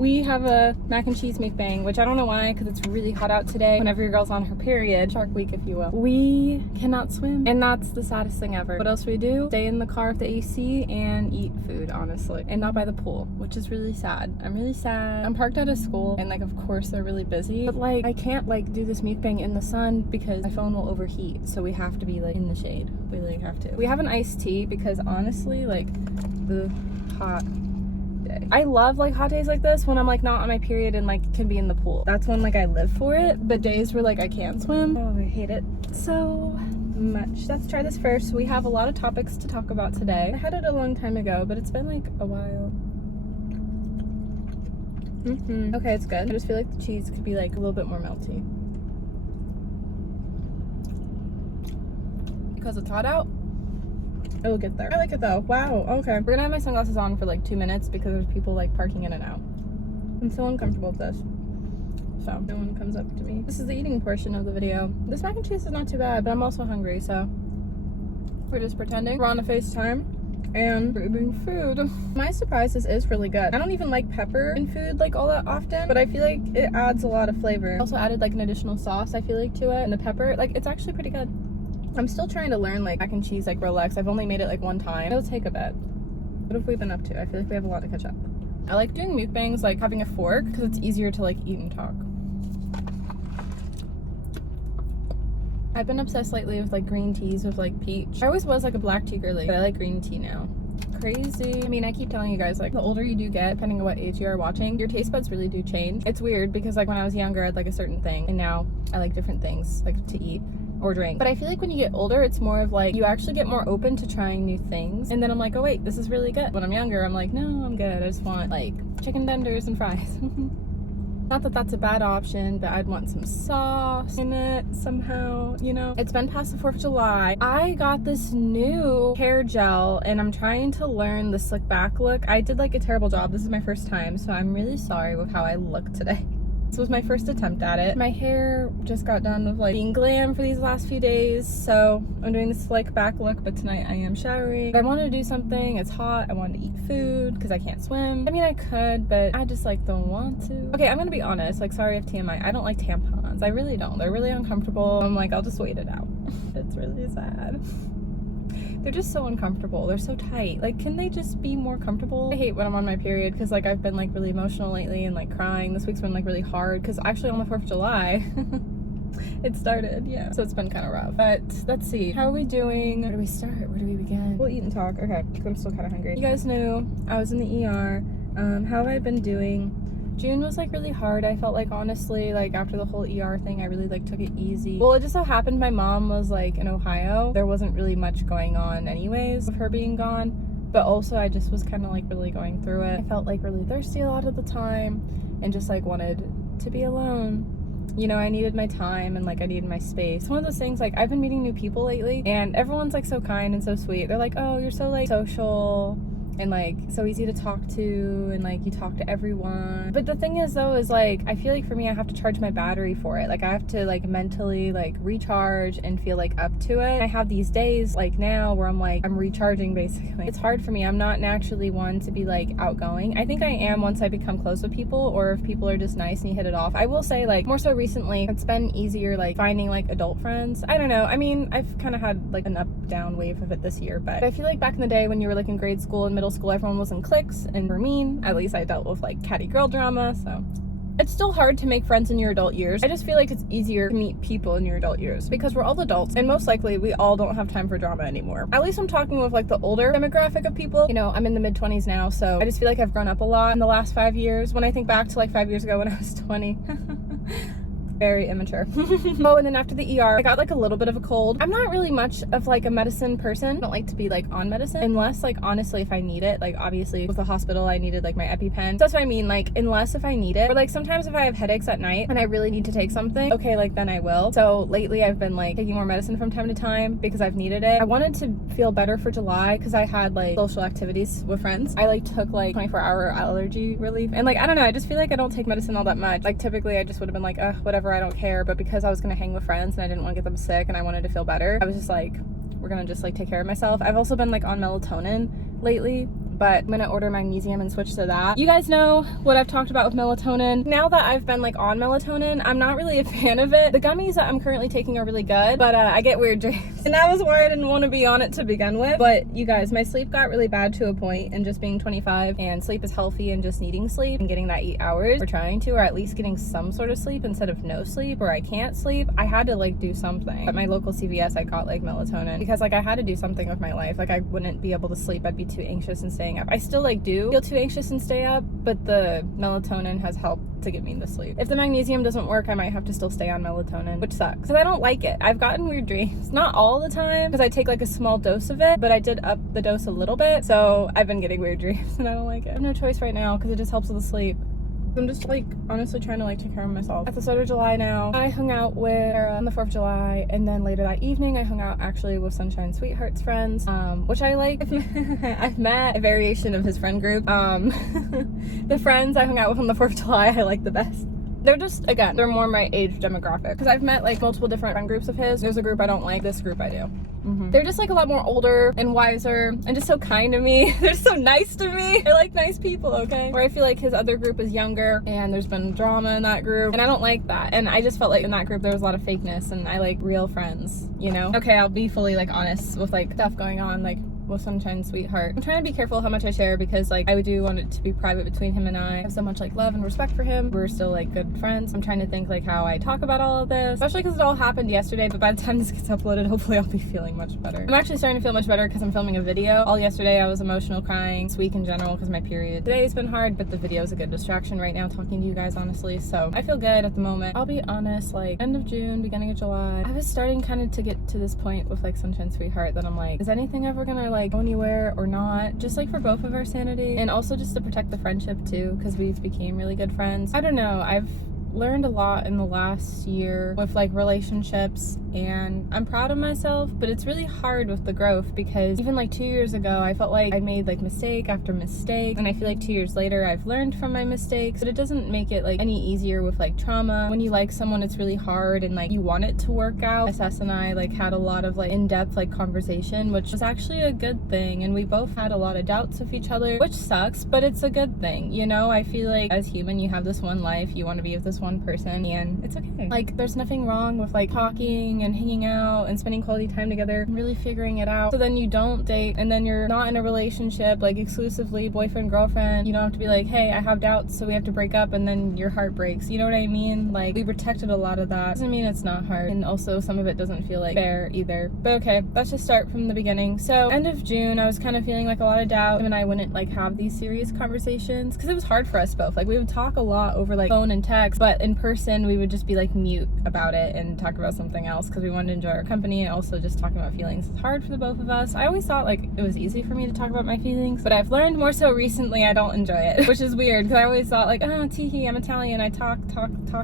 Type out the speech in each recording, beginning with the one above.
We have a mac and cheese mukbang, which I don't know why, because it's really hot out today. Whenever your girl's on her period, Shark Week if you will. We cannot swim, and that's the saddest thing ever. What else we do? Stay in the car with the AC and eat food, honestly. And not by the pool, which is really sad. I'm really sad. I'm parked at a school, and like of course they're really busy. But like I can't like do this mukbang in the sun because my phone will overheat. So we have to be like in the shade. We like have to. We have an iced tea because honestly, like the hot day. I love like hot days like this when I'm like not on my period and like can be in the pool. That's when like I live for it. But days where like I can't swim, oh, I hate it so much. Let's try this first. We have a lot of topics to talk about today. I had it a long time ago, but it's been like a while. Okay, it's good. I just feel like the cheese could be like a little bit more melty. Because it's hot out, it'll get there. I like it though. Wow, okay. We're gonna have my sunglasses on for like 2 minutes because there's people like parking in and out. I'm so uncomfortable with this. So no one comes up to me. This is the eating portion of the video. This mac and cheese is not too bad, but I'm also hungry, so we're just pretending we're on a FaceTime and we're eating food. My surprise, this is really good. I don't even like pepper in food like all that often, but I feel like it adds a lot of flavor. I also added like an additional sauce, I feel like, to it, and the pepper, like it's actually pretty good. I'm still trying to learn like mac and cheese like Rolex. I've only made it like one time. It'll take a bit. What have we been up to? I feel like we have a lot to catch up. I like doing mukbangs like having a fork because it's easier to like eat and talk. I've been obsessed lately with like green teas with like peach. I always was like a black tea girly, but I like green tea now. Crazy. I mean, I keep telling you guys, like the older you do get, depending on what age you are watching, your taste buds really do change. It's weird because like when I was younger, I'd like a certain thing, and now I like different things like to eat or drink. But I feel like when you get older, it's more of like you actually get more open to trying new things, and then I'm like, oh wait, this is really good. When I'm younger, I'm like, no, I'm good. I just want like chicken tenders and fries. Not that that's a bad option, but I'd want some sauce in it somehow, you know? It's been past the 4th of July. I got this new hair gel and I'm trying to learn the slick back look. I did like a terrible job. This is my first time, so I'm really sorry with how I look today. This was my first attempt at it. My hair just got done with like being glam for these last few days, so I'm doing this slick back look, but tonight I am showering. I wanted to do something. It's hot. I wanted to eat food because I can't swim. I mean, I could, but I just like don't want to. Okay, I'm gonna be honest. Like, sorry if TMI. I don't like tampons. I really don't. They're really uncomfortable. I'm like, I'll just wait it out. It's really sad. They're just so uncomfortable. They're so tight. Like, can they just be more comfortable? I hate when I'm on my period because like I've been like really emotional lately and like crying. This week's been like really hard because actually on the 4th of July it started, yeah. So it's been kind of rough. But let's see. How are we doing? Where do we start? Where do we begin? We'll eat and talk. Okay, because I'm still kind of hungry. You guys knew I was in the ER. How have I been doing? June was like really hard. I felt like honestly like after the whole ER thing I really like took it easy. Well, it just so happened my mom was like in Ohio. There wasn't really much going on anyways with her being gone, but also I just was kind of like really going through it. I felt like really thirsty a lot of the time and just like wanted to be alone. You know, I needed my time and like I needed my space. One of those things, like I've been meeting new people lately and everyone's like so kind and so sweet. They're like, oh, you're so like social and like so easy to talk to and like you talk to everyone. But the thing is though is like I feel like for me I have to charge my battery for it. Like I have to like mentally like recharge and feel like up to it. I have these days like now where I'm like I'm recharging basically. It's hard for me. I'm not naturally one to be like outgoing. I think I am once I become close with people or if people are just nice and you hit it off. I will say like more so recently it's been easier like finding like adult friends. I don't know. I mean I've kind of had like an up down wave of it this year, but I feel like back in the day when you were like in grade school and middle school everyone was in cliques and for me at least I dealt with like catty girl drama, so it's still hard to make friends in your adult years. I just feel like it's easier to meet people in your adult years because we're all adults and most likely we all don't have time for drama anymore. At least I'm talking with like the older demographic of people. You know, I'm in the mid-20s now, so I just feel like I've grown up a lot in the last 5 years. When I think back to like 5 years ago when I was 20 very immature. Oh, and then after the ER, I got like a little bit of a cold. I'm not really much of like a medicine person. I don't like to be like on medicine unless like honestly if I need it. Like obviously with the hospital I needed like my EpiPen. So that's what I mean, like unless if I need it. Or like sometimes if I have headaches at night and I really need to take something, okay, like then I will. So lately I've been like taking more medicine from time to time because I've needed it. I wanted to feel better for July because I had like social activities with friends. I like took like 24-hour allergy relief and like I don't know, I just feel like I don't take medicine all that much. Like typically I just would have been like whatever, I don't care, but because I was gonna hang with friends and I didn't want to get them sick and I wanted to feel better, I was just like, we're gonna just like take care of myself. I've also been like on melatonin lately, but I'm gonna order magnesium and switch to that. You guys know what I've talked about with melatonin. Now that I've been like on melatonin, I'm not really a fan of it. The gummies that I'm currently taking are really good, but I get weird dreams. And that was why I didn't want to be on it to begin with. But you guys, my sleep got really bad to a point, and just being 25 and sleep is healthy and just needing sleep and getting that 8 hours, or trying to, or at least getting some sort of sleep instead of no sleep, or I can't sleep, I had to like do something. At my local CVS, I got like melatonin because like I had to do something with my life. Like I wouldn't be able to sleep. I'd be too anxious and staying up. I still like do feel too anxious and stay up, but the melatonin has helped to get me to sleep. If the magnesium doesn't work, I might have to still stay on melatonin, which sucks because I don't like it. I've gotten weird dreams, not all the time because I take like a small dose of it, but I did up the dose a little bit, so I've been getting weird dreams and I don't like it. I have no choice right now because it just helps with the sleep. I'm just like honestly trying to like take care of myself. At the start of July now, I hung out with Sarah on the 4th of July, and then later that evening I hung out actually with Sunshine Sweetheart's friends, which I like. I've met a variation of his friend group. The friends I hung out with on the 4th of July I like the best. They're just, again, they're more my age demographic. Because I've met like multiple different friend groups of his. There's a group I don't like, this group I do. They're just like a lot more older and wiser and just so kind to me. They're so nice to me. I like nice people, okay? Where I feel like his other group is younger and there's been drama in that group, and I don't like that. And I just felt like in that group there was a lot of fakeness, and I like real friends, you know? Okay, I'll be fully like honest with like stuff going on like with Sunshine Sweetheart. I'm trying to be careful how much I share because like I do want it to be private between him and I have so much like love and respect for him. We're still like good friends. I'm trying to think like how I talk about all of this, especially because it all happened yesterday, but by the time this gets uploaded, hopefully I'll be feeling much better. I'm actually starting to feel much better because I'm filming a video. All yesterday I was emotional crying, this week in general because my period. Today's been hard, but the video is a good distraction right now talking to you guys honestly, so I feel good at the moment. I'll be honest, like end of June, beginning of July, I was starting kind of to get to this point with like Sunshine Sweetheart that I'm like, is anything ever gonna like go anywhere or not, just like for both of our sanity, and also just to protect the friendship too, because we've became really good friends. I don't know, I've learned a lot in the last year with like relationships, and I'm proud of myself, but it's really hard with the growth because even like 2 years ago I felt like I made like mistake after mistake, and I feel like 2 years later I've learned from my mistakes, but it doesn't make it like any easier with like trauma. When you like someone, it's really hard and like you want it to work out. SS and I like had a lot of like in-depth like conversation, which was actually a good thing, and we both had a lot of doubts of each other, which sucks, but it's a good thing, you know? I feel like as human you have this one life, you want to be with this one person, and it's okay. Like there's nothing wrong with like talking and hanging out and spending quality time together and really figuring it out, so then you don't date and then you're not in a relationship like exclusively boyfriend girlfriend. You don't have to be like, hey, I have doubts so we have to break up, and then your heart breaks, you know what I mean? Like we protected a lot of that. Doesn't mean it's not hard, and also some of it doesn't feel like fair either, but okay, let's just start from the beginning. So end of June I was kind of feeling like a lot of doubt, and I wouldn't like have these serious conversations because it was hard for us both. Like we would talk a lot over like phone and text, but in person we would just be like mute about it and talk about something else because we wanted to enjoy our company, and also just talking about feelings is hard for the both of us. I always thought like it was easy for me to talk about my feelings, but I've learned more so recently I don't enjoy it, which is weird because I always thought like, oh, teehee, I'm Italian, I talk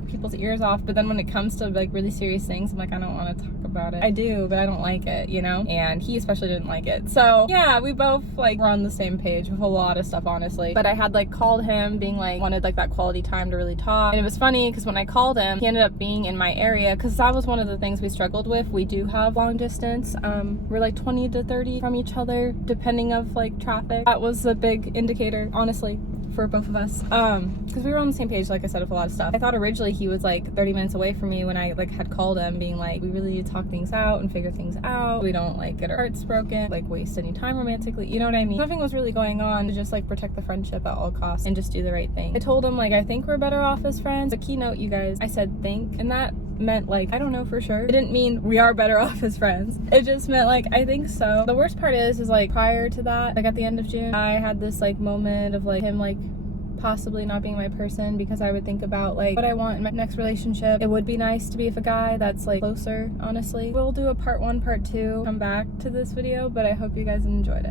people's ears off, but then when it comes to like really serious things, I'm like, I don't want to talk about it. I do, but I don't like it, you know? And he especially didn't like it. So yeah, we both like were on the same page with a lot of stuff, honestly. But I had like called him being like, wanted like that quality time to really talk. And it was funny because when I called him, he ended up being in my area because that was one of the things we struggled with. We do have long distance. We're like 20 to 30 from each other, depending of like traffic. That was a big indicator, honestly, for both of us, because we were on the same page, like I said, with a lot of stuff. I thought originally he was like 30 minutes away from me when I like had called him being like, we really need to talk things out and figure things out. We don't like get our hearts broken, like waste any time romantically, you know what I mean? Nothing was really going on to just like protect the friendship at all costs and just do the right thing. I told him like, I think we're better off as friends. A keynote, you guys, I said think, and that meant like, I don't know for sure. It didn't mean we are better off as friends. It just meant like, I think so. The worst part is like prior to that, like at the end of June, I had this like moment of like him like possibly not being my person because I would think about like what I want in my next relationship. It would be nice to be with a guy that's like closer, honestly. We'll do a part 1, part 2, come back to this video, but I hope you guys enjoyed it.